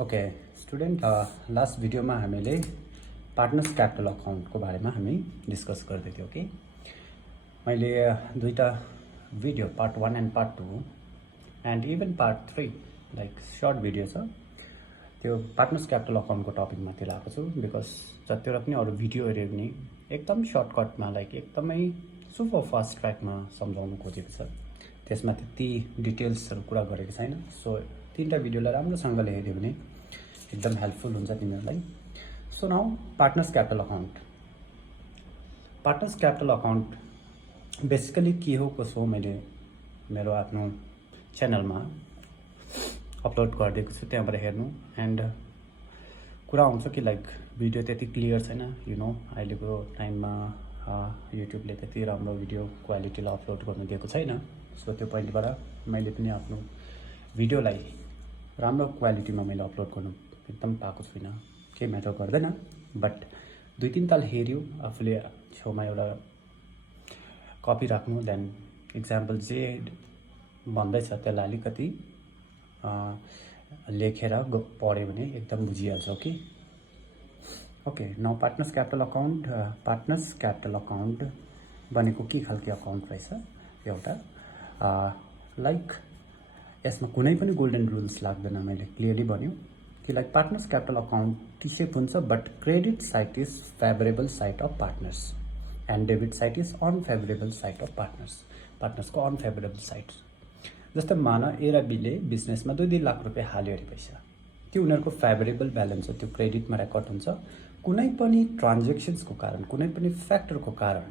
Okay student last भिडियोमा हामीले partners capital अकाउन्टको बारेमा हामी डिस्कस गर्दै थियौँ कि मैले दुईटा video part 1 and part 2 and even part 3 like short video छ त्यो पार्टनर्स क्यापिटल अकाउन्टको टपिकमा त्यो ल्याएको छु बिकज जतिवटा पनि अरू भिडियो हेऱ्यो भने एकदम सर्टकटमा लाइक एकदमै सुपर फास्ट ट्र्याकमा सम्झाउनु खोजेको छ त्यसमा त्यति डिटेल्सहरू कुरा गरेको छैन सो तीनटा भिडियोलाई राम्रोसँगले हेऱ्यो भने एकदम हेल्पफुल हुन्छ तिमीहरूलाई so now partners capital account basically के हो कसो हो मैले मेरो आफ्नो च्यानलमा अपलोड गरिदिएको छु त्यहाँबाट हेर्नु एन्ड कुरा आउँछ कि लाइक भिडियो त्यति क्लियर छैन यु नो अहिलेको टाइममा युट्युबले त्यति राम्रो भिडियो क्वालिटीलाई अपलोड गर्नु दिएको छैन सो त्यो पोइन्टबाट मैले पनि आफ्नो भिडियोलाई राम्रो क्वालिटीमा मैले अपलोड गर्नु एकदम पाएको छुइनँ केही म्याटर गर्दैन बट 2-3 ताल हेऱ्यो आफूले छेउमा एउटा कपी राख्नु देन इक्जाम्पल जे भन्दैछ त्यसलाई अलिकति लेखेर पढ्यो भने एकदम बुझिहाल्छौ कि okay now partners capital account भनेको के खालको अकाउन्ट रहेछ एउटा लाइक यसमा कुनै पनि गोल्डन रुल्स लाग्दैन मैले क्लियरली भन्यो कि लाइक पार्टनर्स क्यापिटल अकाउन्ट टी-सेप हुन्छ but credit side is favourable side of partners and debit side is unfavourable side of पार्टनर्सको अनफेभरेबल साइड जस्तै मान ए र बीले बिजनेसमा 2-2 लाख रुपियाँ हाल्यो अरे पैसा त्यो उनीहरूको फेभरेबल ब्यालेन्स हो त्यो क्रेडिटमा रेकर्ड हुन्छ कुनै पनि ट्रान्जेक्सन्सको कारण कुनै पनि फ्याक्टरको कारण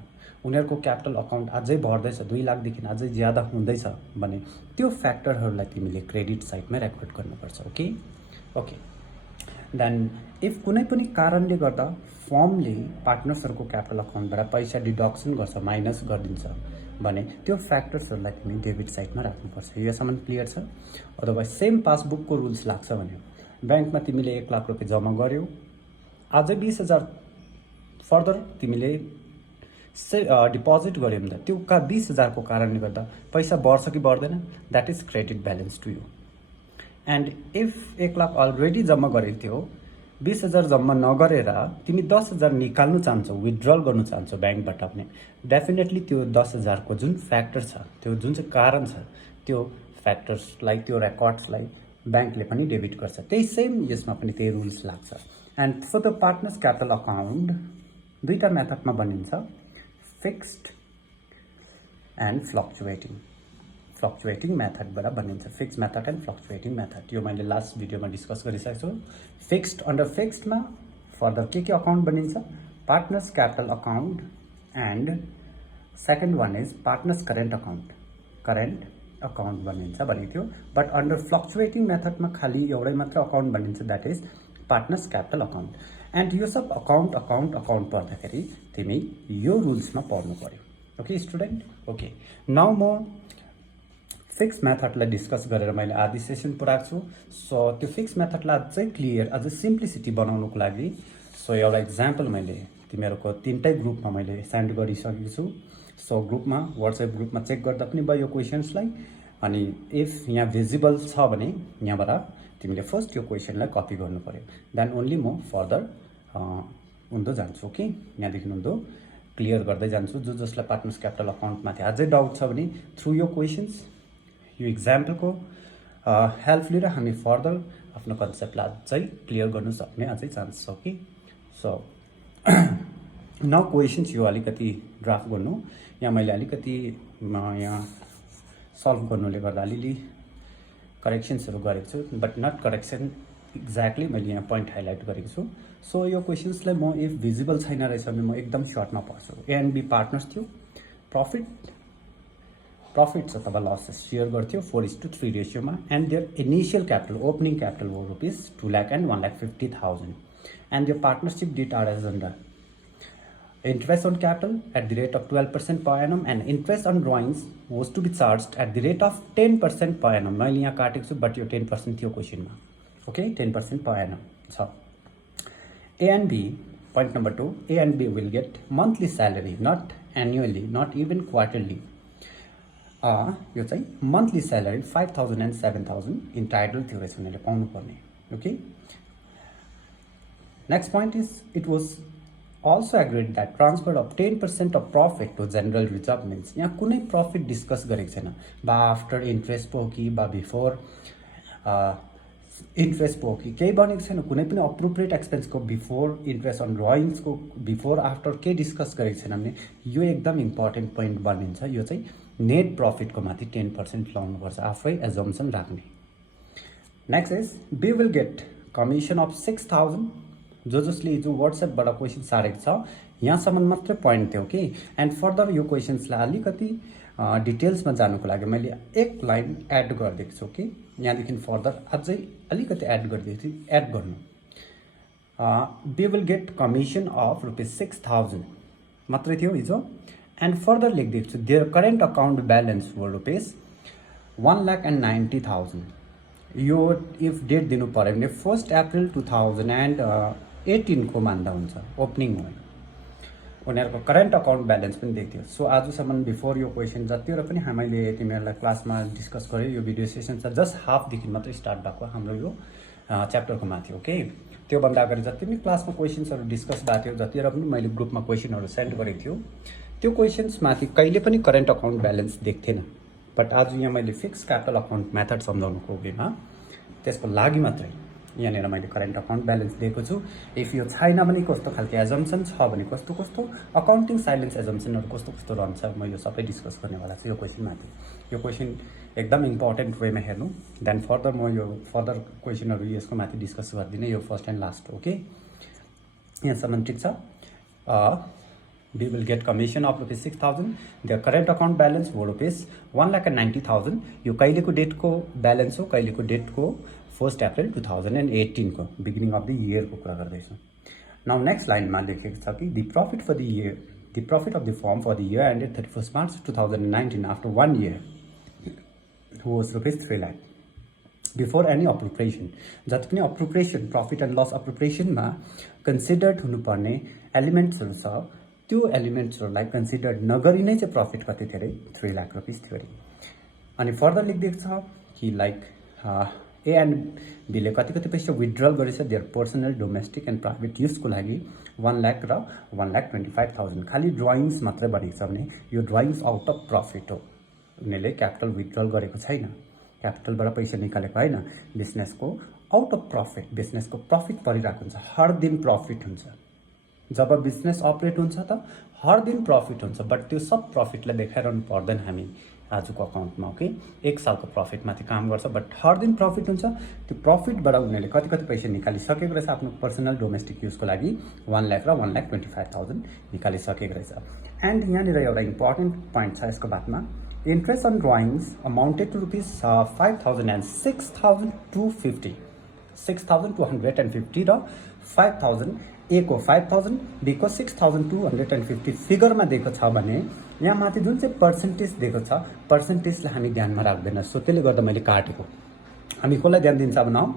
उनीहरूको क्यापिटल अकाउन्ट अझै बढ्दैछ 2 लाखदेखि अझै ज्यादा हुँदैछ भने त्यो फ्याक्टरहरूलाई तिमीले क्रेडिट साइडमा रेकर्ड गर्नुपर्छ ओके देन इफ कुनै पनि कारणले गर्दा फर्मले पार्टनर्सहरूको क्यापिटल अकाउन्टबाट पैसा डिडक्सन गर्छ माइनस गरिदिन्छ भने त्यो फ्याक्टर्सहरूलाई तिमी डेबिट साइडमा राख्नुपर्छ योसम्म क्लियर छ अदरवाइज सेम पासबुकको रुल्स लाग्छ भने ब्याङ्कमा तिमीले 1 लाख रुपियाँ जम्मा गर्यौ अझै 20,000 फर्दर तिमीले डिपोजिट गर्यो भने त्यो 20,000 को कारणले गर्दा पैसा बढ्छ कि बढ्दैन that is credit balance to you and if 1 lakh already जम्मा गरेको थियो 20,000 जम्मा नगरेर तिमी 10,000 निकाल्नु चाहन्छौ विथड्रल गर्नु चाहन्छौ ब्याङ्कबाट पनि डेफिनेटली त्यो 10,000 को जुन फ्याक्टर छ त्यो जुन चाहिँ कारण छ त्यो फ्याक्टर्सलाई त्यो रेकर्ड्सलाई ब्याङ्कले पनि डेबिट गर्छ त्यही सेम यसमा पनि त्यही रुल्स लाग्छ and for the partners capital account दुईटा मेथडमा बनिन्छ फिक्स्ड एन्ड फ्लक्चुएटिङ मेथडबाट बनिन्छ fixed method and fluctuating method यो मैले लास्ट भिडियोमा डिस्कस गरिसकेको छु फिक्स्ड अन्डर फिक्स्डमा फर्दर के अकाउन्ट बनिन्छ partners capital account and second one is partners current account बनिन्छ भनेको थियो बट अन्डर फ्लक्चुएटिङ मेथडमा खालि एउटै मात्र अकाउन्ट बनिन्छ that is partners capital account and यो सब अकाउन्ट पर्दाखेरि तिमी यो रुल्समा पढ्नु पर्यो ओके स्टुडेन्ट ओके नाउ म फिक्स मेथडलाई डिस्कस गरेर मैले आधी सेसन पुऱ्याएको छु सो त्यो फिक्स मेथडलाई अझै क्लियर अझै सिम्प्लिसिटी बनाउनुको लागि सो एउटा इक्जाम्पल मैले तिमीहरूको 3टै ग्रुपमा मैले सेन्ड गरिसकेको छु सो ग्रुपमा वाट्सएप ग्रुपमा चेक गर्दा पनि भयो यो क्वेसन्सलाई अनि इफ यहाँ भिजिबल छ भने यहाँबाट तिमीले फर्स्ट यो क्वेसनलाई कपी गर्नु पर्यो देन ओन्ली म फर्दर उन्दो जान्छु कि यहाँदेखि उन्दो क्लियर गर्दै जान्छु जसलाई पार्टनर्स क्यापिटल अकाउन्टमाथि अझै डाउट छ भने थ्रु यो क्वेसन्स यो इक्जाम्पलको हेल्प लिएर हामी फर्दर आफ्नो कन्सेप्टलाई अझै क्लियर गर्नु सक्ने अझै चान्स छ कि सो नाउ क्वेसन्स यो अलिकति ड्राफ्ट गर्नु यहाँ मैले अलिकति यहाँ सल्भ गर्नुले गर्दा अलिअलि करेक्सन्सहरू गरेको छु बट नट करेक्सन एक्ज्याक्टली मैले यहाँ पोइन्ट हाइलाइट गरेको छु सो यो क्वेसन्सलाई म इफ भिजिबल छैन रहेछ भने म एकदम सर्टमा पढ्छु ए एन्ड बी पार्टनर्स थियो प्रफिट्स अथवा लसेस सेयर गर्थ्यो 4:3 रेसियोमा and their initial capital opening capital वो rupees 2 lakh and 1,50,000 and their partnership deed are as under interest on capital at the rate of 12% per annum and interest on drawings was to be charged at the rate of 10% per annum मैले यहाँ काटेको छु but यो 10% थियो क्वेसनमा okay 10% per annum छ A and B point number 2 A and B will get monthly salary not annually not even quarterly यो चाहिँ monthly salary 5,000 and 7,000 entitled थियो रहेछ उनीहरूले पाउनु पर्ने Okay. Next point is, it was also agreed that transfer of 10% of profit to general reserve means यहाँ कुनै profit discuss गरेको छैन, बा आफ्टर इन्ट्रेस्ट पो कि बा बिफोर इन्ट्रेस्ट पो कि केही भनेको छैन। कुनै पनि अप्रोप्रिएट एक्सपेन्सको बिफोर इन्ट्रेस्ट अन ड्रइङ्सको बिफोर आफ्टर केही डिस्कस गरेको छैन भने यो एकदम इम्पोर्टेन्ट पोइन्ट बनिन्छ। यो चाहिँ नेट प्रॉफिटको माथि 10% लाउनुपर्छ, आफै एजम्सन राख्ने। Next is we will get commission of 6000, जसले जो वाट्सएपबाट क्वेसन सारेको छ यहाँसम्म मात्रै पोइन्ट थियो कि। एन्ड फर्दर यो क्वेसन्सलाई अलिकति डिटेल्समा जानुको लागि मैले एक लाइन एड गरिदिएको छु कि यहाँदेखि फर्दर अझै अलिकति एड गरिदिएको छु, एड गर्नु। We will get commission of ₹6000 मात्रै थियो हिजो। एन्ड फर्दर लेखिदिएको छु देयर करेन्ट अकाउन्ट ब्यालेन्स हो ₹1,90,000। यो इफ डेट दिनु पऱ्यो भने 1 अप्रिल 2018 को मान्दा हुन्छ, ओपनिङ हो। उनीहरूको करेन्ट अकाउन्ट ब्यालेन्स पनि देख्थ्यो। सो आजसम्म बिफोर यो क्वेसन जतिवटा पनि हामीले तिमीहरूलाई क्लासमा डिस्कस गऱ्यो, यो भिडियो सेसन छ जस्ट हाफदेखि मात्रै स्टार्ट भएको हाम्रो यो च्याप्टरको माथि। ओके, त्योभन्दा अगाडि जति पनि क्लासमा क्वेसन्सहरू डिस्कस भएको थियो, जतिवटा पनि मैले ग्रुपमा क्वेसनहरू सेन्ड गरेको थियो, त्यो क्वेसन्समाथि कहिले पनि करेन्ट अकाउन्ट ब्यालेन्स देख्थेन। बट आज यहाँ मैले फिक्स क्यापिटल अकाउन्ट मेथड सम्झाउनुको वेमा त्यसको लागि मात्रै यहाँनिर मैले करेन्ट अकाउन्ट ब्यालेन्स दिएको छु। इफ यो छैन भने कस्तो खालको एजम्सन छ भने कस्तो कस्तो अकाउन्टिङ साइलेन्स एजम्सनहरू कस्तो कस्तो रहन्छ, म यो सबै डिस्कस गर्नेवाला छु यो क्वेसनमाथि। यो क्वेसन एकदम इम्पोर्टेन्ट वेमा हेर्नु, देन फर्दर म यो फर्दर क्वेसनहरू यसको माथि डिस्कस गर्दिनँ, यो फर्स्ट एन्ड लास्ट। ओके, यहाँसम्म ठिक छ। We will get commission of ₹6000. Their current account balance हो ₹1,90,000। यो कहिलेको डेटको ब्यालेन्स हो, कहिलेको डेटको 1 अप्रिल 2018 को बिगिनिङ अफ द इयरको कुरा गर्दैछौँ। नाउ नेक्स्ट लाइनमा लेखेको छ कि the profit for the year, the profit of the firm for the year ended 31 March 2019 after 1 year was ₹3 lakh before any appropriation. जति पनि अप्रोप्रिएसन, प्रॉफिट एन्ड लस अप्रोप्रिएसनमा considered हुनुपर्ने एलिमेन्ट्सहरू छ, त्यो एलिमेन्ट्सहरूलाई कन्सिडर नगरी नै चाहिँ प्रॉफिट कति थियो अरे ₹3 लाख थियो अरे। अनि फर्दर लेखिदिएको छ कि लाइक ए एन्ड बीले कति कति पैसा विथड्रल गरेछ their personal domestic and private युजको लागि 1 लाख र 1,25,000। खालि ड्रइङ्स मात्रै भनेको छ भने यो ड्रइङ्स आउट अफ प्रॉफिट हो, उनीहरूले क्यापिटल विथड्रल गरेको छैन, क्यापिटलबाट पैसा निकालेको होइन। बिजनेसको आउट अफ प्रॉफिट, बिजनेसको प्रॉफिट परिरहेको हुन्छ, हर दिन प्रॉफिट हुन्छ। जब बिजनेस अपरेट हुन्छ त हर दिन प्रॉफिट हुन्छ, बट त्यो सब प्रॉफिटलाई देखाइरहनु पर्दैन हामी आजको अकाउन्टमा। ओके, एक सालको प्रॉफिटमाथि काम गर्छ, बट हर दिन प्रॉफिट हुन्छ। त्यो प्रॉफिटबाट उनीहरूले कति कति पैसा निकालिसकेको रहेछ आफ्नो पर्सनल डोमेस्टिक युजको लागि 1 लाख र 1,25,000 निकालिसकेको रहेछ। एन्ड यहाँनिर एउटा इम्पोर्टेन्ट पोइन्ट छ यसको बादमा, interest on drawings amounted to ₹5,000 and 6,250, 6,250 र 5,000। ए को 5,000, बी को 6,250 फिगरमा दिएको छ भने यहाँ माथि जुन चाहिँ पर्सेन्टेज दिएको छ, पर्सेन्टेजलाई हामी ध्यानमा राख्दैन। सो त्यसले गर्दा मैले काटेको। हामी कसलाई ध्यान दिन्छ अब नाउ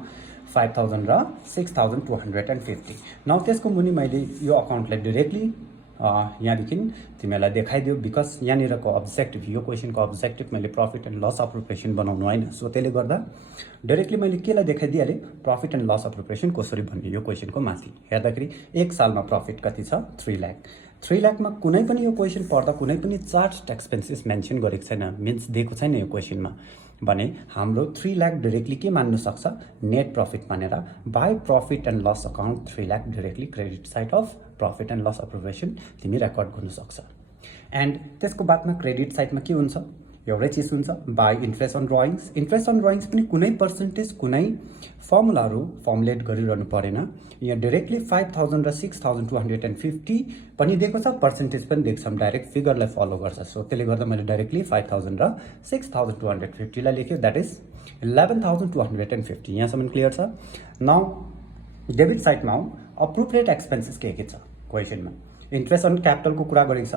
5,000 र 6,250। नाउ त्यसको मुनि मैले यो अकाउन्टलाई डिरेक्टली यहाँदेखि तिमीहरूलाई देखाइदियो, बिकज यहाँनिरको अब्जेक्टिभ, यो क्वेसनको अब्जेक्टिभ मैले प्रॉफिट एन्ड लस अप्रोप्रिएसन बनाउनु होइन। सो त्यसले गर्दा डाइरेक्टली मैले केलाई देखाइदिइहालेँ, प्रॉफिट एन्ड लस अप्रोप्रिएसन कसरी भन्ने यो क्वेसनको माथि हेर्दाखेरि एक सालमा प्रॉफिट कति छ 3 लाख। 3 लाखमा कुनै पनि यो क्वेसन पढ्दा कुनै पनि चार्ज एक्सपेन्सेस मेन्सन गरेको छैन, मिन्स दिएको छैन यो क्वेसनमा भने हाम्रो 3 लाख डाइरेक्टली के मान्नु सक्छ, नेट प्रॉफिट मानेर by profit and loss account 3 lakh directly credit side of profit and loss appropriation तिमी रेकर्ड गर्न सक्छ। एन्ड त्यसको बादमा क्रेडिट साइडमा के हुन्छ, एउटै चिज हुन्छ by interest on drawings. Interest on drawings पनि कुनै पर्सेन्टेज कुनै फर्मुलाहरू फर्मुलेट गरिरहनु परेन। यहाँ डाइरेक्टली 5,000 र 6,250 पनि दिएको छ, पर्सेन्टेज पनि दिएको छ, डाइरेक्ट फिगरलाई फलो गर्छ। सो त्यसले गर्दा मैले डाइरेक्टली 5,000 र 6,250 लाई लेख्यो, द्याट इज 11,250। यहाँसम्म क्लियर छ। नाउ डेबिट साइडमा आउँ, अप्रोप्रिएट एक्सपेन्सेस के छ क्वेसनमा, इन्ट्रेस्ट अन क्यापिटलको कुरा गरेको छ।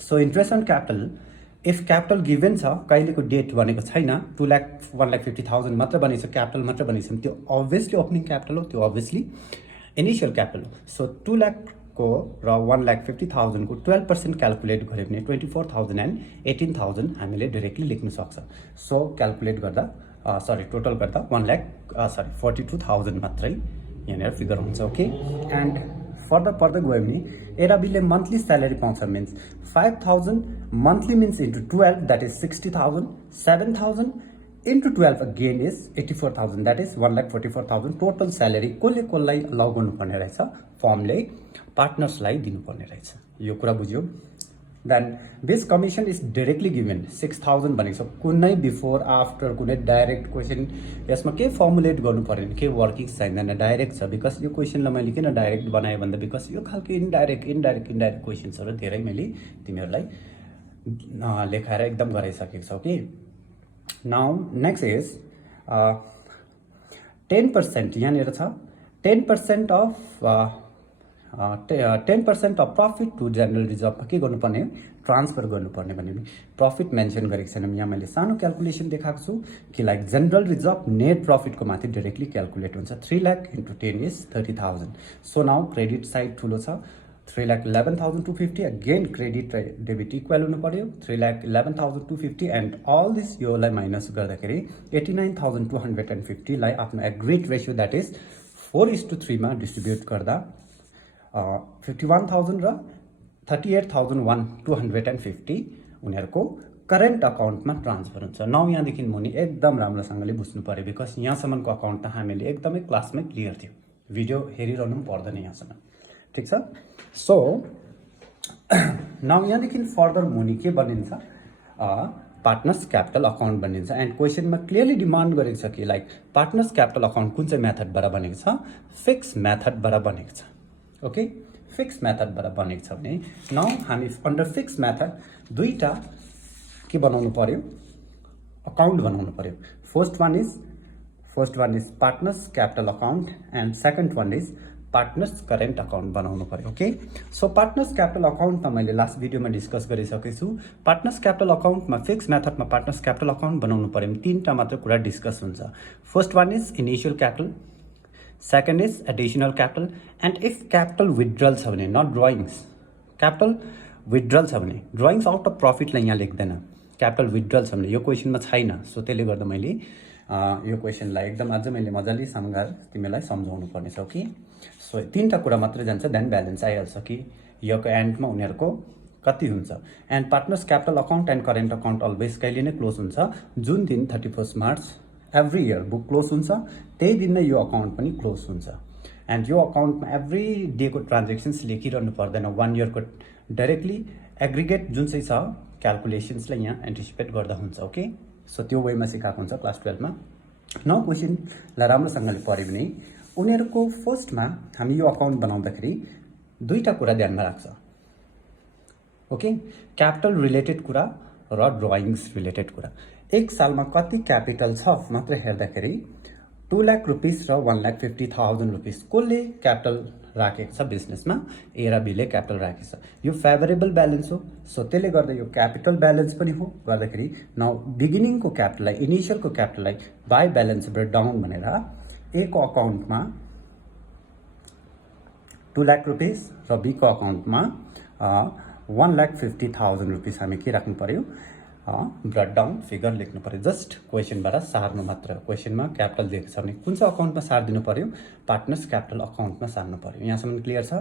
So interest on capital, if capital given छ, कहिलेको डेट भनेको छैन, 2 लाख 1,50,000 मात्र बनेको छ, क्यापिटल मात्र बनेको छ, त्यो अभियसली ओपनिङ क्यापिटल हो, त्यो अभियसली इनिसियल क्यापिटल हो। सो 2 लाखको र 1,50,000 को 12% क्यालकुलेट गऱ्यो भने 24,000 एन्ड 18,000 हामीले डाइरेक्टली लेख्न सक्छ। सो क्यालकुलेट गर्दा सरी टोटल गर्दा 1,42,000 मात्रै यहाँनिर फिगर हुन्छ ओके। एन्ड फर्दर गयो भने एराबीले मन्थली स्यालेरी पाउँछ मिन्स 5,000 monthly means into 12 that is 60,000, 7,000 into 12 again is 84,000 that is 1,44,000 total salary कसलाई अलाउ गर्नुपर्ने रहेछ, फर्मले पार्टनर्सलाई दिनुपर्ने रहेछ। यो कुरा बुझ्यो। Then this commission is directly given 6,000 भनेको छ। कुनै बिफोर आफ्टर कुनै डाइरेक्ट क्वेसन यसमा के फर्मुलेट गर्नु परेन, के वर्किङ चाहिँदैन, डाइरेक्ट छ। बिकज यो क्वेसनलाई मैले किन डाइरेक्ट बनाएँ भन्दा बिकज यो खालको इन्डाइरेक्ट क्वेसन्सहरू धेरै मैले तिमीहरूलाई लेखाएर एकदम गराइसकेको छौ कि। नाउ नेक्स्ट इज 10% यहाँनिर छ 10% अफ प्रफिट टु जेनरल रिजर्भमा के गर्नुपर्ने, ट्रान्सफर गर्नुपर्ने भने प्रफिट मेन्सन गरेको छैन। यहाँ मैले सानो क्यालकुलेसन देखाएको छु कि लाइक जेनरल रिजर्भ नेट प्रफिटको माथि डाइरेक्टली क्यालकुलेट हुन्छ। 3 lakh into 10 is 30,000। So now credit side ठुलो छ 3,11,250 अगेन क्रेडिट डेबिट इक्वल हुनु पर्यो 3,11,250 एन्ड अल दिस योलाई माइनस गर्दाखेरि 89,250लाई आफ्नो एग्रिड रेसियो द्याट इज 4:3 मा डिस्ट्रिब्युट गर्दा 51,000 र 38,250 उनीहरूको करेन्ट अकाउन्टमा ट्रान्सफर हुन्छ। नौ यहाँदेखि मुनि एकदम राम्रोसँगले बुझ्नु पर्यो बिकज यहाँसम्मको अकाउन्ट त हामीले एकदमै क्लासमै क्लियर थियो, भिडियो हेरिरहनु पनि पर्दैन यहाँसम्म, ठिक छ। सो नाउ यहाँदेखि फर्दर मुनि के बनिन्छ, पार्टनर्स क्यापिटल अकाउन्ट बनिन्छ। एन्ड क्वेसनमा क्लियरली डिमान्ड गरेको छ कि लाइक पार्टनर्स क्यापिटल अकाउन्ट कुन चाहिँ मेथडबाट बनेको छ, फिक्स मेथडबाट बनेको छ। ओके, फिक्स मेथडबाट बनेको छ भने नाउ हामी अन्डर फिक्स मेथड दुईटा के बनाउनु पर्यो, अकाउन्ट बनाउनु पर्यो। First one is partners capital account and second one is partners current account बनाउनु पर्यो। Okay, so partners capital account त मैले लास्ट भिडियोमा डिस्कस गरिसकेको छु। Partners capital अकाउन्टमा fix मेथडमा partners capital account बनाउनु पर्यो भने तीनटा मात्र कुरा डिस्कस हुन्छ। First one is initial capital, second is additional capital and if capital withdrawal छ भने नट ड्रइङ्स, क्यापिटल विथड्रल छ भने ड्रइङ्स आउट अफ प्रफिटलाई यहाँ लेख्दैन, क्यापिटल विथड्रल छ भने यो क्वेसनमा छैन। सो त्यसले गर्दा मैले यो क्वेसनलाई एकदम अझ मैले मजाले सम्झाएर तिमीलाई सम्झाउनु पर्ने छ कि। सो तीनटा कुरा मात्रै जान्छ देन ब्यालेन्स आइहाल्छ कि योको एन्डमा उनीहरूको कति हुन्छ। And partners capital account and current account always कहिले नै क्लोज हुन्छ, जुन दिन 31 March every year book close हुन्छ त्यही दिन नै यो अकाउन्ट पनि क्लोज हुन्छ। एन्ड यो अकाउन्टमा एभ्री डेको ट्रान्जेक्सन्स लेखिरहनु पर्दैन, 1 इयरको डाइरेक्टली एग्रिगेट जुन चाहिँ छ क्यालकुलेसन्सलाई यहाँ एन्टिसिपेट गर्दा हुन्छ। ओके, सो त्यो वेमा सिकाएको हुन्छ क्लास 12 मा। नौ क्वेसनलाई राम्रोसँगले पढ्यो भने उनीहरूको फर्स्टमा हामी यो अकाउन्ट बनाउँदाखेरि दुईटा कुरा ध्यानमा राख्छ। ओके, क्यापिटल रिलेटेड कुरा र ड्रइङ्स रिलेटेड कुरा। एक सालमा कति क्यापिटल छ मात्र हेर्दाखेरि 2 लाख रुपिस र 1,50,000 रुपिस कसले क्यापिटल राखेको छ बिजनेसमा, ए र बीले क्यापिटल राखेको छ। यो फेभरेबल ब्यालेन्स हो, सो त्यसले गर्दा यो क्यापिटल ब्यालेन्स पनि हो। गर्दाखेरि नाउ बिगिनिङको क्यापिटललाई, इनिसियलको क्यापिटललाई बाई ब्यालेन्स ब्रेकडाउन भनेर ए को अकाउन्टमा 2 लाख रुपिस र बी को अकाउन्टमा 1,50,000 रुपिस हामी के राख्नु पर्यो, ब्रेकडाउन फिगर लेख्नु पर्यो। जस्ट क्वेसनबाट सार्नु मात्र, क्वेसनमा क्यापिटल दिएको छ भने कुन चाहिँ अकाउन्टमा सारिदिनु पर्यो, पार्टनर्स क्यापिटल अकाउन्टमा सार्नु पर्यो। यहाँसम्म क्लियर छ।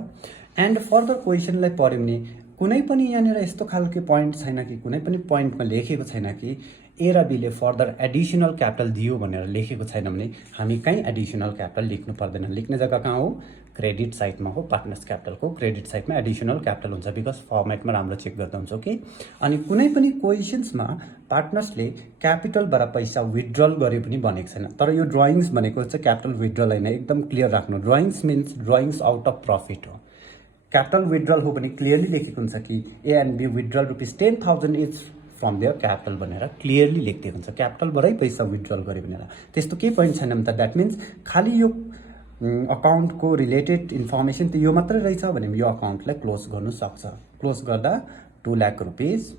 एन्ड फर्दर क्वेसनलाई पढ्यो भने कुनै पनि यहाँनिर यस्तो खालको पोइन्ट छैन कि कुनै पनि पोइन्टमा लेखेको छैन कि ए र बीले फर्दर एडिसनल क्यापिटल दियो भनेर लेखेको छैन भने हामी कहीँ एडिसनल क्यापिटल लेख्नु पर्दैन। लेख्ने जग्गा कहाँ हो, क्रेडिट साइडमा हो। पार्टनर्स क्यापिटलको क्रेडिट साइडमा एडिसनल क्यापिटल हुन्छ बिकज फर्मेटमा राम्रो चेक गर्दा हुन्छ। ओके, अनि कुनै पनि क्वेसन्समा पार्टनर्सले क्यापिटलबाट पैसा विथड्रल गरे पनि भनेको छैन। तर यो ड्रइङ्स भनेको चाहिँ क्यापिटल विथड्रल होइन, एकदम क्लियर राख्नु। Drawings means drawings out of profit हो। क्यापिटल विथड्रल हो भने क्लियरली लेखेको हुन्छ कि A and B withdrawal rupees 10,000 is from their capital भनेर क्लियरली लेखिदिएको हुन्छ। क्यापिटलबाटै पैसा विथड्रल गरे भनेर त्यस्तो केही पोइन्ट छैन नि त। द्याट मिन्स खालि यो अकाउन्टको रिलेटेड इन्फर्मेसन त यो मात्रै रहेछ भने यो अकाउन्टलाई क्लोज गर्नु सक्छ। क्लोज गर्दा 2 लाख रुपिस,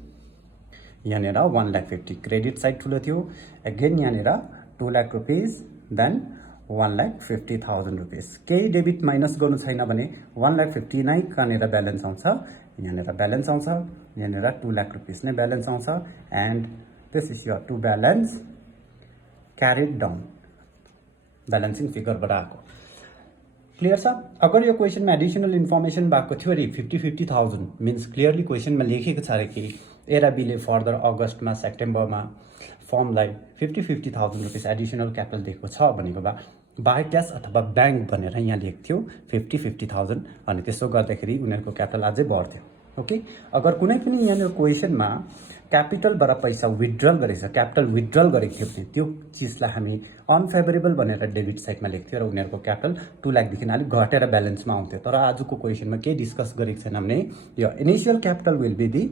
यहाँनिर 1,50,000 क्रेडिट साइड ठुलो थियो। अगेन यहाँनिर 2 लाख रुपिस देन 1,50,000 रुपिस। केही डेबिट माइनस गर्नु छैन भने 1,50,000 नै कहाँनिर ब्यालेन्स आउँछ, यहाँनिर ब्यालेन्स आउँछ। यहाँनिर 2 लाख रुपिस नै ब्यालेन्स आउँछ। And this is your to balance carried down balancing फिगरबाट आएको। क्लियर छ? अगर यो क्वेसनमा एडिसनल इन्फर्मेसन भएको थियो अरे 50,000 मिन्स क्लियरली क्वेसनमा लेखेको छ अरे कि ए र बीले फर्दर अगस्टमा सेप्टेम्बरमा फर्मलाई 50,000 रुपिस एडिसनल क्यापिटल दिएको छ भनेको भए बाई क्यास अथवा ब्याङ्क भनेर यहाँ लेख्थ्यो 50,000 अनि त्यसो गर्दाखेरि उनीहरूको क्यापिटल अझै बढ्थ्यो। ओके, अगर कुनै पनि यहाँनिर क्वेसनमा क्यापिटलबाट पैसा विथड्रल गरेको छ, क्यापिटल विथड्रल गरेको थियो भने त्यो चिजलाई हामी अनफेभरेबल भनेर डेबिट साइडमा लेख्थ्यो र उनीहरूको क्यापिटल 2 लाखदेखि अलिक घटेर ब्यालेन्समा आउँथ्यो। तर आजको क्वेसनमा केही डिस्कस गरेको छैन भने यो initial capital will be the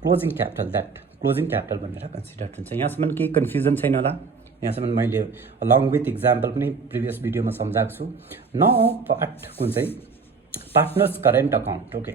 closing capital, that closing capital भनेर कन्सिडर हुन्छ। यहाँसम्म केही कन्फ्युजन छैन होला? यहाँसम्म मैले अलङ विथ इक्जाम्पल पनि प्रिभियस भिडियोमा समझाएको छु। नौ पार्ट कुन चाहिँ पार्टनर्स करेन्ट अकाउन्ट। ओके,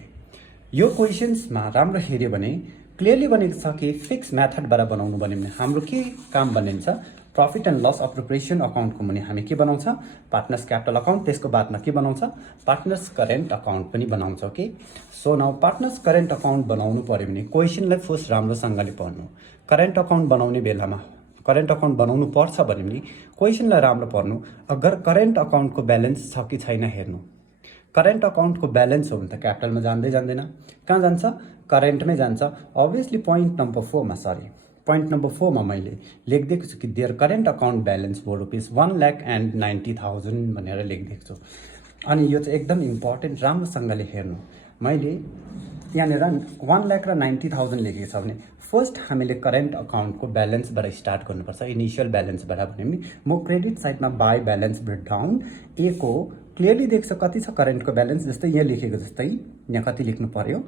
यो क्वेसन्समा राम्रो हेऱ्यो भने क्लियरली भनेको छ कि फिक्स मेथडबाट बनाउनु भन्यो भने हाम्रो के काम बनिन्छ, प्रफिट एन्ड लस अप्रोप्रिएसन अकाउन्टको मुनि हामी के बनाउँछ, पार्टनर्स क्यापिटल अकाउन्ट, त्यसको बादमा के बनाउँछ, पार्टनर्स करेन्ट अकाउन्ट पनि बनाउँछ। Okay, so now partners current account बनाउनु पर्यो भने क्वेसनलाई फर्स्ट राम्रोसँगले पढ्नु। करेन्ट अकाउन्ट बनाउने बेलामा करेन्ट अकाउन्ट बनाउनु पर्छ भने पनि क्वेसनलाई राम्रो पढ्नु। अगर करेन्ट अकाउन्टको ब्यालेन्स छ कि छैन हेर्नु। करेन्ट अकाउन्टको ब्यालेन्स हो भने त क्यापिटलमा जाँदै जाँदैन, कहाँ जान्छ, करेन्टमै जान्छ। अभियसली पोइन्ट नम्बर 4 मा मैले लेखिदिएको छु कि their current account balance for ₹1,90,000 भनेर लेखिदिएको छु। अनि यो चाहिँ एकदम इम्पोर्टेन्ट, राम्रोसँगले हेर्नु। मैले यहाँनिर 1,90,000 लेखेको छ भने फर्स्ट हामीले करेन्ट अकाउन्टको ब्यालेन्सबाट स्टार्ट गर्नुपर्छ, इनिसियल ब्यालेन्सबाट। भने पनि म क्रेडिट साइडमा बाई ब्यालेन्स ब्रेकडाउन ए को क्लियरली देख्छ कति छ करेन्टको ब्यालेन्स। जस्तै यहाँ लेखेको जस्तै यहाँ कति लेख्नु पर्यो,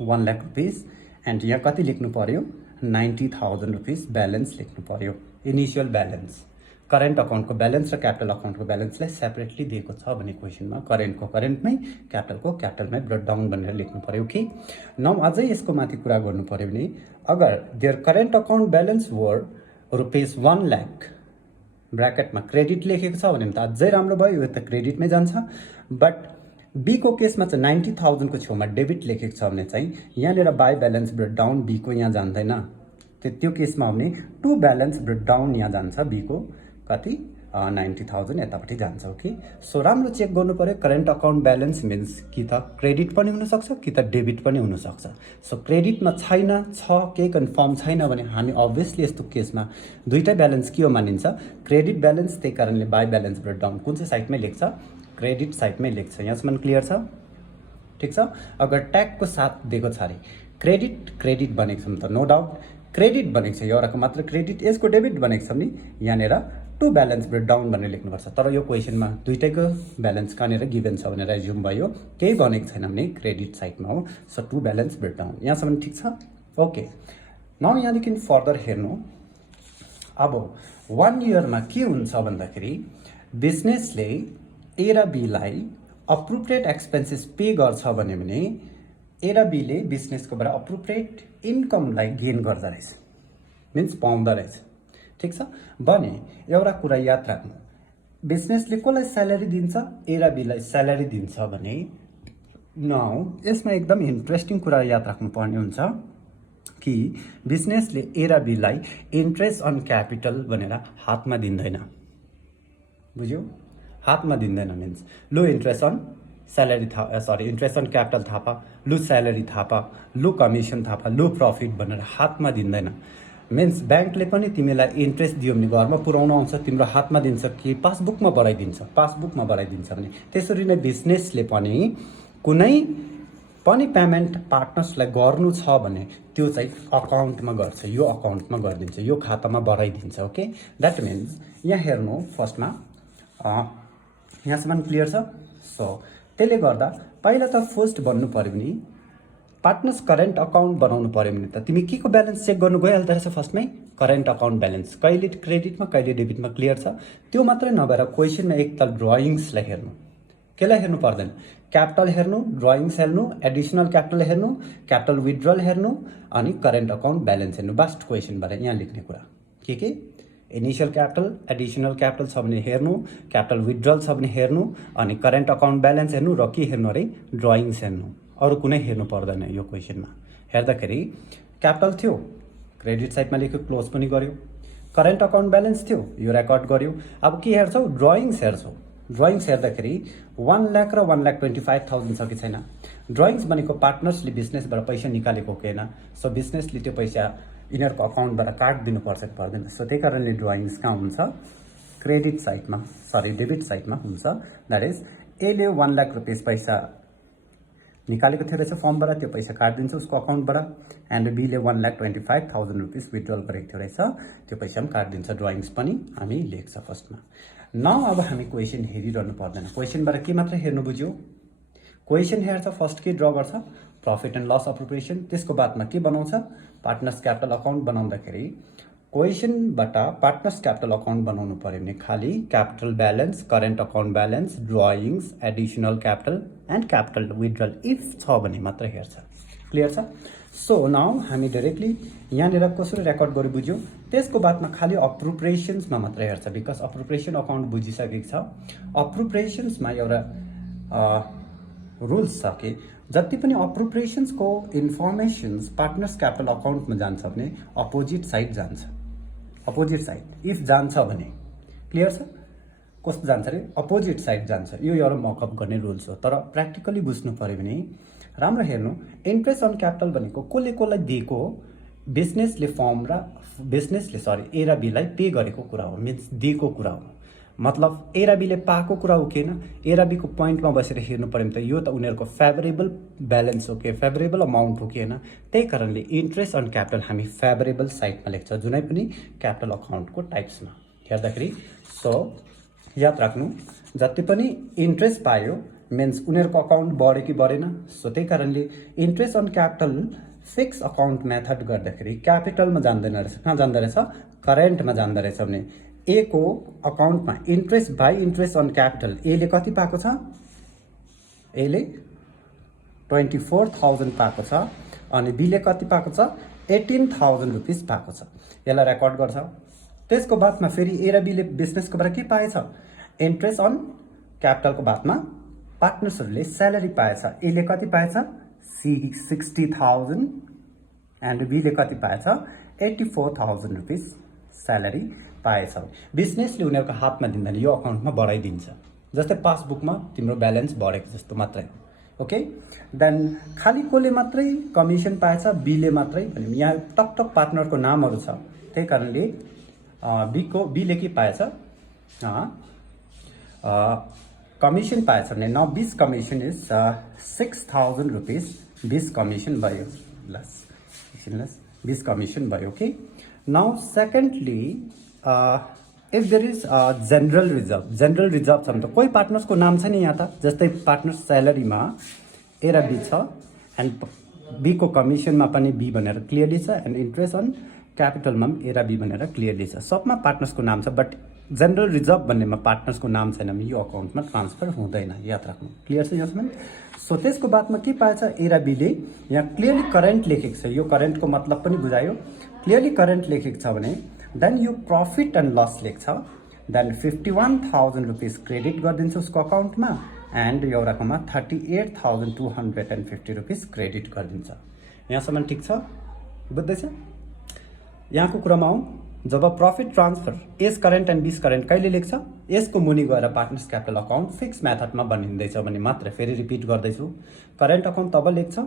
1 लाख रुपिस, एन्ड यहाँ कति लेख्नु पर्यो, 90,000 रुपिस ब्यालेन्स लेख्नु पर्यो, इनिसियल ब्यालेन्स। करेन्ट अकाउन्टको ब्यालेन्स र क्यापिटल अकाउन्टको ब्यालेन्सलाई सेपरेटली दिएको छ भने क्वेसनमा करेन्टको करेन्टमै, क्यापिटलको क्यापिटलमै ब्रेकडाउन भनेर लेख्नु पर्यो कि नौ। अझै यसको माथि कुरा गर्नु पर्यो भने अगर their current account balance were ₹1 lakh ब्राकेटमा क्रेडिट लेखेको छ भने त अझै राम्रो भयो, यो त क्रेडिटमै जान्छ। बट बी को केसमा चाहिँ 90,000 को छेउमा डेबिट लेखेको छ भने चाहिँ यहाँनिर बाई ब्यालेन्स ब्रेकडाउन बी को यहाँ जान्दैन। त्यो केसमा हो भने टु ब्यालेन्स ब्रेकडाउन यहाँ जान्छ, बी को कति 90,000 यतापट्टि जान्छ। ओके, सो राम्रो चेक गर्नु पर्यो। करेन्ट अकाउन्ट ब्यालेन्स मिन्स कि त क्रेडिट पनि हुनसक्छ कि त डेबिट पनि हुनसक्छ। सो क्रेडिटमा छैन, छ, केही कन्फर्म छैन भने हामी अभियसली यस्तो केसमा दुईटै ब्यालेन्स के हो मानिन्छ, क्रेडिट ब्यालेन्स। त्यही कारणले बाई ब्यालेन्स ब्रेकडाउन कुन चाहिँ साइडमै लेख्छ, क्रेडिट साइडमै लेख्छ। यहाँसम्म क्लियर छ? ठिक छ। अगर ट्यागको साथ दिएको छ अरे क्रेडिट बनेको छ भने त नो डाउट क्रेडिट बनेको छ, एउटाको मात्र क्रेडिट, यसको डेबिट बनेको छ भने यहाँनिर टु ब्यालेन्स ब्रेकडाउन भनेर लेख्नुपर्छ। तर यो क्वेसनमा दुईटैको ब्यालेन्स कहाँनिर गिभन छ भनेर एज्युम भयो, केही भनेको छैन भने क्रेडिट साइडमा हो। सो टु ब्यालेन्स ब्रेकडाउन यहाँसम्म ठिक छ? ओके, न यहाँदेखि फर्दर हेर्नु। अब 1 इयरमा के हुन्छ भन्दाखेरि बिजनेसले ए र बीलाई अप्रोप्रिएट एक्सपेन्सेस पे गर्छ भने ए र बीले बिजनेसकोबाट अप्रोप्रिएट इन्कमलाई गेन गर्दो रहेछ, मिन्स पाउँदो रहेछ। ठिक छ भने एउटा कुरा याद राख्नु, बिजनेसले कसलाई स्यालेरी दिन्छ, ए र बीलाई स्यालेरी दिन्छ भने नाउ यसमा एकदम इन्ट्रेस्टिङ कुरा याद राख्नुपर्ने हुन्छ कि बिजनेसले ए र बीलाई इन्ट्रेस्ट अन क्यापिटल भनेर हातमा दिँदैन। बुझ्यो? हातमा दिँदैन means low interest on salary interest on capital थाहा पा, लो स्यालेरी थाहा पा, लो कमिसन थाहा पा, लो प्रफिट भनेर हातमा दिँदैन। मिन्स ब्याङ्कले पनि तिमीलाई इन्ट्रेस्ट दियो भने घरमा पुऱ्याउन आउँछ, तिम्रो हातमा दिन्छ कि पासबुकमा बढाइदिन्छ भने त्यसरी नै बिजनेसले पनि कुनै पनि पेमेन्ट पार्टनर्सलाई गर्नु छ भने त्यो चाहिँ अकाउन्टमा गर्छ, यो अकाउन्टमा गरिदिन्छ, यो खातामा बढाइदिन्छ। ओके, द्याट मिन्स यहाँ हेर्नु फर्स्टमा यहाँसम्म क्लियर छ? सो त्यसले गर्दा पहिला त फर्स्ट भन्नु पर्यो भने पार्टनर्स करेन्ट अकाउन्ट बनाउनु पर्यो भने त तिमी के को ब्यालेन्स चेक गर्नु गइहाल्दो रहेछ फर्स्टमै, करेन्ट अकाउन्ट ब्यालेन्स, कहिले क्रेडिटमा कहिले डेबिटमा। क्लियर छ? त्यो मात्रै नभएर क्वेसनमा एकताल ड्रइङ्सलाई हेर्नु, केलाई हेर्नु पर्दैन, क्यापिटल हेर्नु, ड्रइङ्स हेर्नु, एडिसनल क्यापिटल हेर्नु, क्यापिटल विथड्रल हेर्नु, अनि करेन्ट अकाउन्ट ब्यालेन्स हेर्नु। बास्ट क्वेसनबाट यहाँ लेख्ने कुरा के इनिसियल क्यापिटल, एडिसनल क्यापिटल छ भने हेर्नु, क्यापिटल विथड्रल छ भने हेर्नु, अनि करेन्ट अकाउन्ट ब्यालेन्स हेर्नु र के हेर्नु अरे ड्रइङ्स हेर्नु, अरू कुनै हेर्नु पर्दैन। यो क्वेसनमा हेर्दाखेरि क्यापिटल थियो, क्रेडिट साइडमा लेख्यो, क्लोज पनि गर्यो, करेन्ट अकाउन्ट ब्यालेन्स थियो, यो रेकर्ड गर्यो। अब के हेर्छौ? ड्रइङ्स हेर्छौ। ड्रइङ्स हेर्दाखेरि 1 लाख र 1,25,000 छ कि छैन। ड्रइङ्स भनेको पार्टनर्सले बिजनेसबाट पैसा निकालेको हो कि होइन, सो बिजनेसले त्यो पैसा यिनीहरूको अकाउन्टबाट काटिदिनुपर्छ कि पर्दैन। सो त्यही कारणले ड्रइङ्स कहाँ हुन्छ? क्रेडिट साइडमा, डेबिट साइडमा हुन्छ। द्याट इज एले 1 लाख रुपियाँ पैसा निकालेको थियो रहेछ फर्मबाट, त्यो पैसा काटिदिन्छ उसको अकाउन्टबाट। एन्ड बीले 1,25,000 रुपियाँ विथड्रल गरेको थियो रहेछ, त्यो पैसा पनि काटिदिन्छ। ड्रइङ्स पनि हामी लेख्छ फर्स्टमा। न अब हामी क्वेसन हेरिरहनु पर्दैन। क्वेसनबाट के मात्र हेर्नु बुझ्यो? क्वेसन हेर्छ, फर्स्ट के ड्र गर्छ? Profit and loss appropriation. त्यसको बादमा के बनाउँछ? पार्टनर्स क्यापिटल अकाउन्ट बनाउँदाखेरि क्वेसनबाट पार्टनर्स क्यापिटल अकाउन्ट बनाउनु पर्यो भने खालि capital balance, current account balance, drawings, additional capital and capital withdrawal if छ भने मात्र हेर्छ। क्लियर छ? सो नाउ हामी डाइरेक्टली यहाँनिर कसरी रेकर्ड गरी बुझ्यौँ। त्यसको बादमा खालि अप्रोप्रिएसन्समा मात्र हेर्छ, बिकज अप्रोप्रिएसन अकाउन्ट बुझिसकेको छ। अप्रोप्रिएसन्समा एउटा रुल्स छ कि जति पनि अप्रोप्रिएसन्सको इन्फर्मेसन्स पार्टनर्स क्यापिटल अकाउन्टमा जान्छ भने अपोजिट साइड जान्छ। अपोजिट साइड इफ जान्छ भने, क्लियर छ? कस्तो जान्छ अरे? अपोजिट साइड जान्छ। यो एउटा मकअप गर्ने रुल्स हो, तर प्र्याक्टिकली बुझ्नु पऱ्यो भने राम्रो हेर्नु। इन्ट्रेस्ट अन क्यापिटल भनेको कसलाई दिएको हो? बिजनेसले फर्म र बिजनेसले ए र बीलाई पे गरेको कुरा हो, मिन्स दिएको कुरा हो। मतलब ए र बीले पाएको कुरा हो कि होइन? ए र बीको पोइन्टमा बसेर हेर्नु पऱ्यो भने त यो त उनीहरूको फेभरेबल ब्यालेन्स हो कि फेभरेबल अमाउन्ट हो कि होइन? त्यही कारणले इन्ट्रेस्ट अन क्यापिटल हामी फेभरेबल साइडमा लेख्छ जुनै पनि क्यापिटल अकाउन्टको टाइप्समा हेर्दाखेरि। सो याद राख्नु, जति पनि इन्ट्रेस्ट पायो मिन्स उनीहरूको अकाउन्ट बढ्यो कि बढेन। सो त्यही कारणले interest on capital fix account method गर्दाखेरि क्यापिटलमा जाँदैन रहेछ। कहाँ जाँदो रहेछ? करेन्टमा जाँदो रहेछ। भने ए को अकाउन्टमा interest by interest on capital एले कति पाएको छ? एले 24,000 पाएको छ। अनि बीले कति पाएको छ? 18,000 रुपिस पाएको छ। यसलाई रेकर्ड गर्छ। त्यसको बादमा फेरि ए र बीले बिजनेसकोबाट के पाएछ? इन्ट्रेस्ट अन क्यापिटलको बादमा पार्टनर्सहरूले स्यालेरी पाएछ। एले कति पाएछ? 60,000 एन्ड बीले कति पाएछ? 84,000 रुपिस स्यालेरी पाएछ। बिजनेसले उनीहरूको हातमा दिँदैन, यो अकाउन्टमा बढाइदिन्छ। जस्तै पासबुकमा तिम्रो ब्यालेन्स बढेको जस्तो मात्रै। ओके, देन खालि कसले मात्रै कमिसन पाएछ? बीले मात्रै। भने यहाँ टक पार्टनरको नामहरू छ, त्यही कारणले बीले के पाएछ? कमिसन पाएछ भने न 20 कमिसन इज 6,000 रुपिस। 20 कमिसन भयो, लस 20 कमिसन भयो। Okay, now secondly if there is general reserve. General reserve छ भने त कोही पार्टनर्सको नाम छ नि यहाँ त। जस्तै पार्टनर्स स्यालेरीमा ए र बी छ एन्ड बीको कमिसनमा पनि बी भनेर क्लियरली छ एन्ड इन्ट्रेस्ट अन क्यापिटलमा पनि ए र बी भनेर क्लियरली छ। सबमा पार्टनर्सको नाम छ, बट जेनरल रिजर्भ भन्नेमा पार्टनर्सको नाम छैन भने यो अकाउन्टमा ट्रान्सफर हुँदैन। याद राख्नु। क्लियर छ यसमा? सो त्यसको बादमा के पाएछ? ए र बीले यहाँ क्लियरली करेन्ट लेखेको छ। यो करेन्टको मतलब पनि बुझायो। क्लियरली करेन्ट लेखेको छ भने देन यो प्रफिट एन्ड लस लेख्छ। देन 51,000 रुपिस क्रेडिट गरिदिन्छ उसको अकाउन्टमा एन्ड एउटाकोमा 38,250 रुपिस क्रेडिट गरिदिन्छ। यहाँसम्म ठिक छ? बुझ्दैछ? यहाँको कुरामा आउँ। जब profit transfer as current and बिस करेन्ट कहिले लेख्छ? यसको मुनि गएर पार्टनर्स क्यापिटल अकाउन्ट फिक्स मेथडमा बनिँदैछ भने मात्र। फेरि रिपिट गर्दैछु, करेन्ट अकाउन्ट तब लेख्छ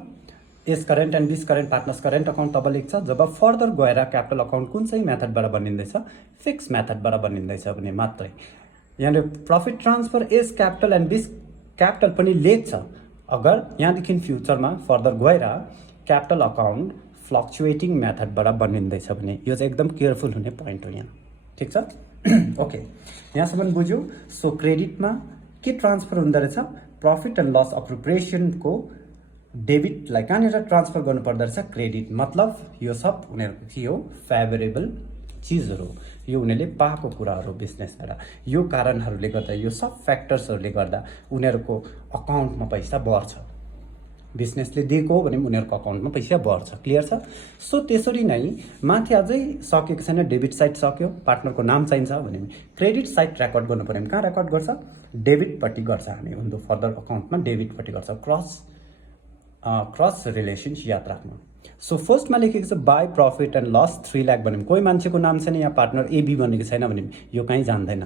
एस करेन्ट एन्ड बिस करेन्ट पार्टनर्स करेन्ट अकाउन्ट तब लेख्छ जब फर्दर गएर क्यापिटल अकाउन्ट कुन चाहिँ मेथडबाट बनिँदैछ? फिक्स मेथडबाट बनिँदैछ भने मात्रै। यहाँनिर profit transfer S capital and बिस क्यापिटल पनि लेख्छ। अगर यहाँदेखि फ्युचरमा फर्दर गएर क्यापिटल अकाउन्ट फ्लक्चुएटिङ मेथडबाट बनिँदैछ भने यो चाहिँ एकदम केयरफुल हुने पोइन्ट हो यहाँ। ठिक छ? ओके, यहाँसम्म बुझ्यो। सो क्रेडिटमा के ट्रान्सफर हुँदो रहेछ? प्रफिट एन्ड लस अप्रोप्रिएसनको डेबिटलाई कहाँनिर ट्रान्सफर गर्नु पर्दो रहेछ? क्रेडिट। मतलब यो सब उनीहरूको के हो? फेभरेबल चिजहरू, यो उनीहरूले पाएको कुराहरू बिजनेसबाट। यो कारणहरूले गर्दा, यो सब फ्याक्टर्सहरूले गर्दा उनीहरूको अकाउन्टमा पैसा बढ्छ। बिजनेसले दिएको हो भने उनीहरूको अकाउन्टमा पैसा बढ्छ। क्लियर छ? सो त्यसरी नै माथि अझै सकेको छैन, डेबिट साइड सक्यो, पार्टनरको नाम चाहिन्छ भने क्रेडिट साइड रेकर्ड गर्नु पऱ्यो भने कहाँ रेकर्ड गर्छ? डेबिटपट्टि गर्छ हामी। उनीहरू फर्दर अकाउन्टमा डेबिटपट्टि गर्छ। क्रस क्रस रिलेसन्स याद राख्नु। सो फर्स्टमा लेखेको छ by profit and loss 3 lakh भन्यो, कोही मान्छेको नाम छैन यहाँ, पार्टनर एबी भनेको छैन भने यो कहीँ जान्दैन।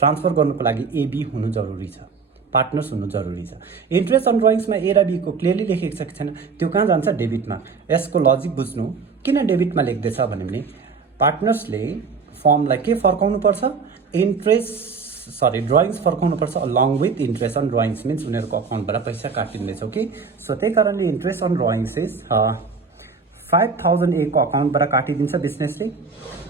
ट्रान्सफर गर्नुको लागि एबी हुनु जरुरी छ, पार्टनर्स हुनु जरुरी छ। इन्ट्रेस्ट अन ड्रइङ्समा ए र बीको क्लियरली लेखेको छ कि छैन, त्यो कहाँ जान्छ, डेबिटमा। यसको लजिक बुझ्नु, किन डेबिटमा लेख्दैछ भने पार्टनर्सले फर्मलाई के फर्काउनु पर्छ, ड्रइङ्स फर्काउनु पर्छ along with interest on drawings, means उनीहरूको अकाउन्टबाट पैसा काटिँदैछ। ओके, सो त्यही कारणले interest on drawings is 5,000 A को अकाउन्टबाट काटिदिन्छ बिजनेसले,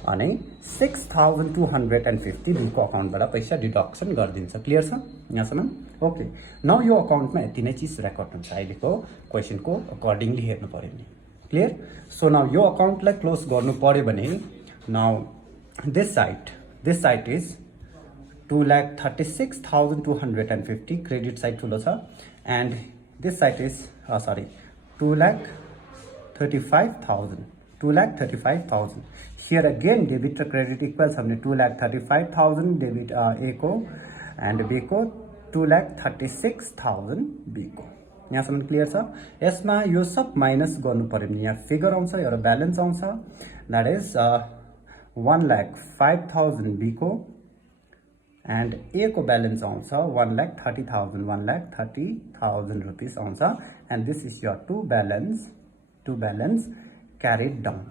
अनि 6,250 बीको अकाउन्टबाट पैसा डिडक्सन गरिदिन्छ। क्लियर छ यहाँसम्म? ओके, नाउ यो अकाउन्टमा यति नै चिज रेकर्ड हुन्छ, अहिलेको क्वेसनको अकर्डिङली हेर्नु पऱ्यो भने। क्लियर? सो नाउ यो अकाउन्टलाई क्लोज गर्नु पऱ्यो भने now this side is 2,36,250 credit side ठुलो छ, and this side is 2,35,000। Here again debit र क्रेडिट इक्वल छ भने 2,35,000 डेबिट ए को एन्ड बी को 2,36,000 बी को। यहाँसम्म क्लियर छ? यसमा यो सब माइनस गर्नु पर्यो भने यहाँ फिगर आउँछ, एउटा ब्यालेन्स आउँछ, द्याट इज 1,05,000 बी को, एन्ड ए को ब्यालेन्स आउँछ 1,30,000 रुपिस आउँछ, and this is your to balance carried down.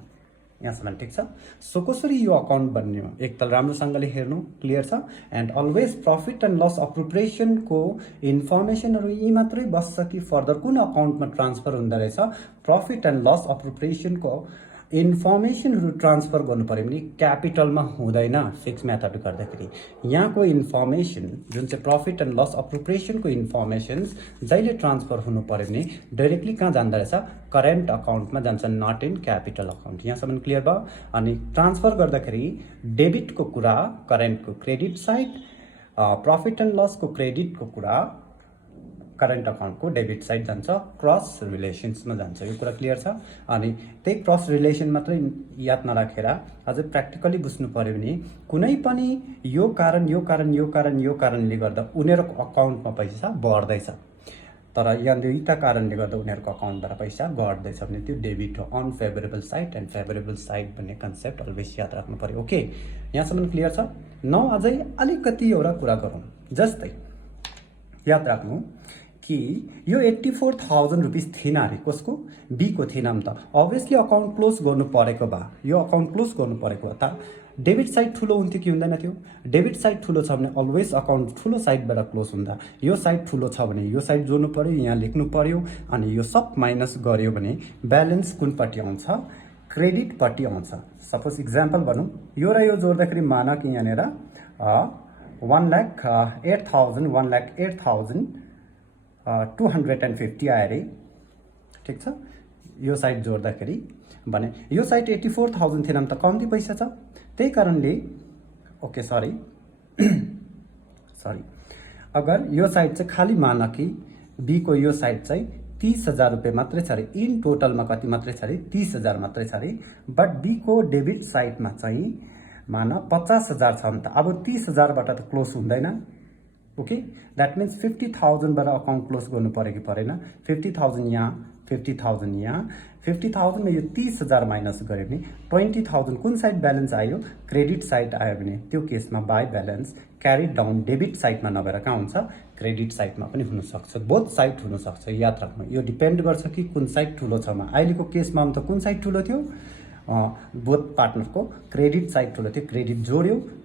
यहाँसम्म ठिक छ? सो कसरी यो अकाउन्ट बन्ने हो एकताल राम्रोसँगले हेर्नु। क्लियर छ? And always profit and loss अप्रोप्रिएसनको इन्फर्मेसनहरू यी मात्रै बस्छ कि फर्दर कुन अकाउन्टमा ट्रान्सफर हुँदो रहेछ, प्रफिट एन्ड लस अप्रोप्रिएसनको इन्फर्मेसनहरू ट्रान्सफर गर्नु पऱ्यो भने क्यापिटलमा हुँदैन फिक्स मेथड गर्दाखेरि। यहाँको इन्फर्मेसन जुन चाहिँ प्रफिट एन्ड लस अप्रोप्रिएसनको इन्फर्मेसन्स जहिले ट्रान्सफर हुनु पऱ्यो भने डाइरेक्टली कहाँ जाँदो रहेछ, करेन्ट अकाउन्टमा जान्छ, नट इन क्यापिटल अकाउन्ट। यहाँसम्म क्लियर भयो? अनि ट्रान्सफर गर्दाखेरि डेबिटको कुरा करेन्टको क्रेडिट साइड, प्रफिट एन्ड लसको क्रेडिटको कुरा करेन्ट अकाउन्टको डेबिट साइड जान्छ, क्रस रिलेसन्समा जान्छ। यो कुरा क्लियर छ? अनि त्यही क्रस रिलेसन मात्रै याद नराखेर अझै प्र्याक्टिकली बुझ्नु पऱ्यो भने कुनै पनि यो कारणले गर्दा उनीहरूको अकाउन्टमा पैसा बढ्दैछ, तर यहाँ दुईवटा कारणले गर्दा उनीहरूको अकाउन्टबाट पैसा घट्दैछ भने त्यो डेबिट हो। Unfavourable side and favourable side भन्ने कन्सेप्ट अलवेज याद राख्नु पऱ्यो। ओके, यहाँसम्म क्लियर छ? नौ अझै अलिकति एउटा कुरा गरौँ, जस्तै याद राख्नु कि यो 84,000 रुपिस थिएन अरे, कसको? बीको थिएन नि त। अभियसली अकाउन्ट क्लोज गर्नु परेको भए, यो अकाउन्ट क्लोज गर्नु परेको भए त डेबिट साइड ठुलो हुन्थ्यो कि हुँदैन थियो? डेबिट साइड ठुलो छ भने अलवेज अकाउन्ट ठुलो साइडबाट क्लोज हुँदा, यो साइड ठुलो छ भने यो साइड जोड्नु पर्यो, यहाँ लेख्नु पर्यो, अनि यो सब माइनस गर्यो भने ब्यालेन्स कुनपट्टि आउँछ? क्रेडिटपट्टि आउँछ। सपोज इक्जाम्पल भनौँ, यो र यो जोड्दाखेरि मान कि यहाँनिर 1,08,250 आयो अरे, ठिक छ? यो साइड जोड्दाखेरि भने यो साइड 84,000 थिएन त, कम्ती पैसा छ। त्यही कारणले ओके सरी अगर यो साइड चाहिँ खालि मान कि बीको यो साइड चाहिँ 30,000 रुपियाँ मात्रै छ अरे, इन टोटलमा कति मात्रै छ अरे? 30,000 मात्रै छ अरे, बट बीको डेबिट साइडमा चाहिँ मान 50,000 छ नि त। अब 30,000बाट त क्लोज हुँदैन। ओके, द्याट मिन्स 50,000बाट अकाउन्ट क्लोज गर्नु पऱ्यो कि परेन? 50,000 यहाँ, 50,000 यहाँ, 50,000मा यो 30,000 माइनस गऱ्यो भने 20,000 कुन साइड ब्यालेन्स आयो? क्रेडिट साइड आयो भने त्यो केसमा by balance carried down debit साइडमा नभएर कहाँ हुन्छ? क्रेडिट साइडमा पनि हुनसक्छ। बोथ साइड हुनसक्छ, याद राख्नु। यो डिपेन्ड गर्छ कि कुन साइड ठुलो छ। अहिलेको केसमा त कुन साइड ठुलो थियो? बोथ पार्टनरको क्रेडिट साइड ठुलो थियो,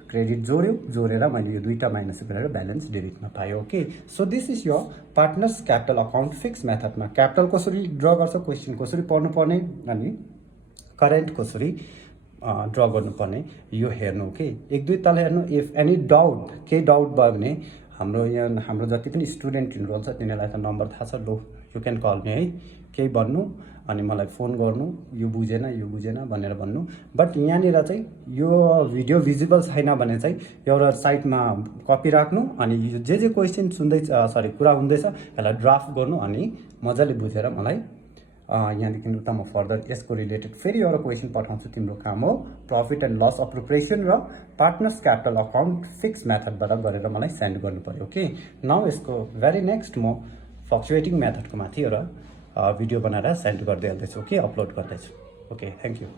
क्रेडिट जोडेर मैले यो दुईवटा माइनस गरेर ब्यालेन्स डेबिटमा पायो। Okay, so this is your partners capital account fix मेथडमा। क्यापिटल कसरी ड्र गर्छ, क्वेसन कसरी पढ्नुपर्ने, अनि करेन्ट कसरी ड्र गर्नुपर्ने यो हेर्नु। ओके, एक दुई ताल हेर्नु। इफ एनी डाउट, केही डाउट भयो भने हाम्रो जति पनि स्टुडेन्ट इनरोल छ तिनीहरूलाई त नम्बर थाहा छ, लो यु क्यान कल मी है, केही भन्नु अनि मलाई फोन गर्नु, यो बुझेन भनेर भन्नु। बट यहाँनिर चाहिँ यो भिडियो भिजिबल छैन भने चाहिँ एउटा साइडमा कपी राख्नु, अनि जे क्वेसन कुरा हुँदैछ यसलाई ड्राफ्ट गर्नु, अनि मजाले बुझेर मलाई यहाँदेखि उता म फर्दर यसको रिलेटेड फेरि एउटा क्वेसन पठाउँछु। तिम्रो काम हो प्रफिट एन्ड लस अप्रोप्रिएसन र पार्टनर्स क्यापिटल अकाउन्ट फिक्स मेथडबाट गरेर मलाई सेन्ड गर्नु पर्यो। ओके, नाउ यसको भेरी नेक्स्ट म फ्लक्चुएटिङ मेथडको माथि एउटा भिडियो बनाएर सेन्ड गर्दै हाल्दैछु, अपलोड गर्दैछु। Okay, thank you.